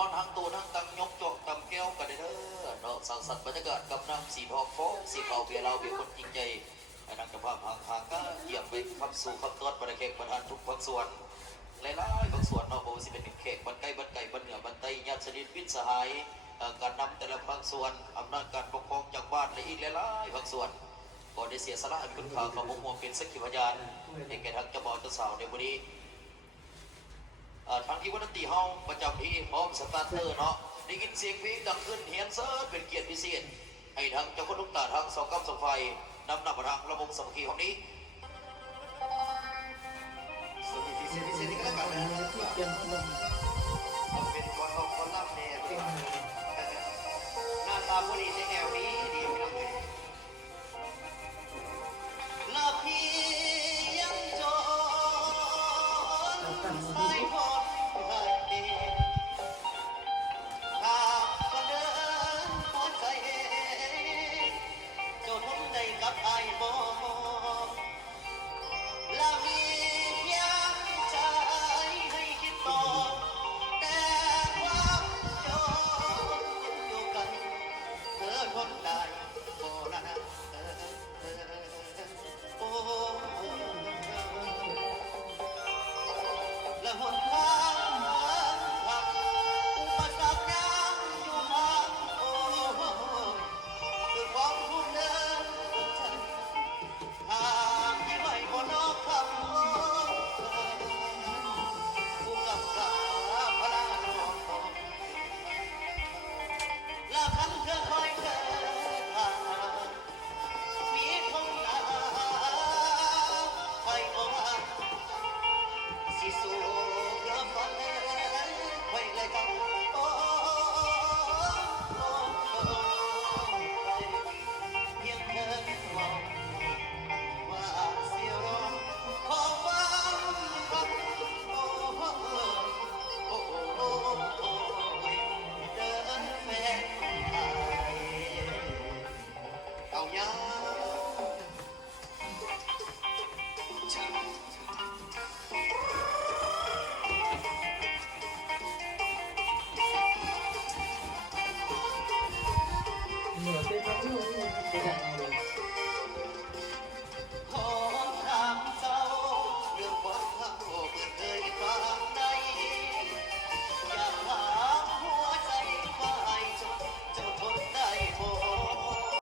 นอนทางตัวนั่งตังยกจอกตำแก้วกันเด้อเนาะสังสรรค์บรรยากาศกับน้ำสีทองฟองสีขาวเบียร์เราเบียร์คนจริงใจนักกระพาพางก็เยี่ยมไปคำสู่คำต้นบรรยากาศประธานทุกภาคส่วนหลายๆภาคส่วนเนาะโอ้สิเป็นเขตบันไก่บันไก่บันเหนือบันไตญาติสนิทวิทย์สหายการนำแต่ละภาคส่วนอำนาจการปกครองจากบ้านและอีกหลายๆภาคส่วนก็ได้เสียสละให้คุณค่ากับมุมมองเป็นสักขีพยานในแก่ทั้งเจ้าบ่าวเจ้าสาวในวันนี้ทางที่วัดตีเฮาประจำที่พร้อมสตาร์เตอร์เนาะได้ยินเสียงเพลงดังขึ้นเฮียนเซิร์เป็นเกียรติพิเศษให้ทางเจ้าคนลูกตาทางสองกำสองไฟนำนำมาทางระบบสมัคคีของนี้สวัสดีที่เสียที่กันแล้วกันนะเป็นคนรับแนวหน้าตาพอดีในแนวนี้ดีไม่ต้องเลยลาพี่ยังจนสายพอเหนือเป็นพระผู้เป็น